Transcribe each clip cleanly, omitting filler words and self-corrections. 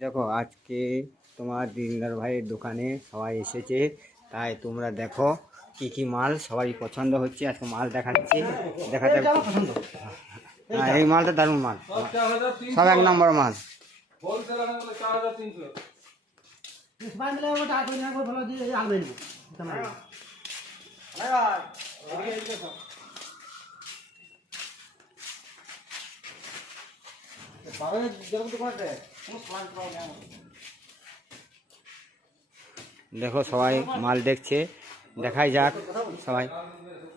দেখো আজকে তোমার দিলদার ভাইয়ের দোকানে সবাই এসেছে, তাই তোমরা দেখো কি কি মাল সবাই পছন্দ হচ্ছে। আজকে মাল দেখাচ্ছি, দেখাতে হ্যাঁ এই মালটা দারুণ মাল, সব এক নম্বর মাল। দেখো সবাই মাল দেখছে, দেখাই যাক সবাই।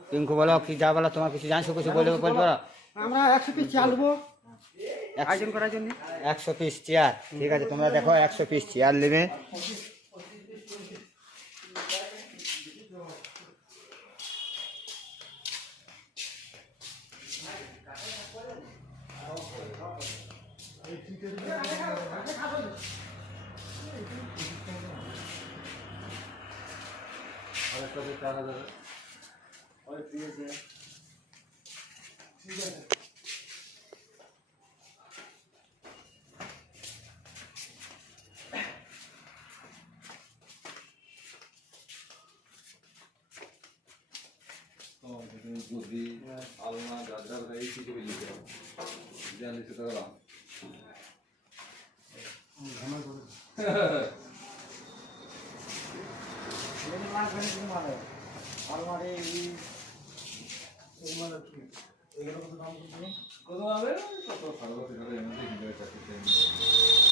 পিঙ্কু বলো কি যা বলো, তোমার কিছু জানছো, কিছু বলবে বলবো। আমরা 100 পিস চাল নেবো আয়োজন করার জন্য। 100 পিস চেয়ার, ঠিক আছে তোমরা দেখো 100 পিস চেয়ার নেবে। যদি আলনা গাজার এই কিছু লিখে জানিস তো গেলাম কত হবে কত 7,500 এমনি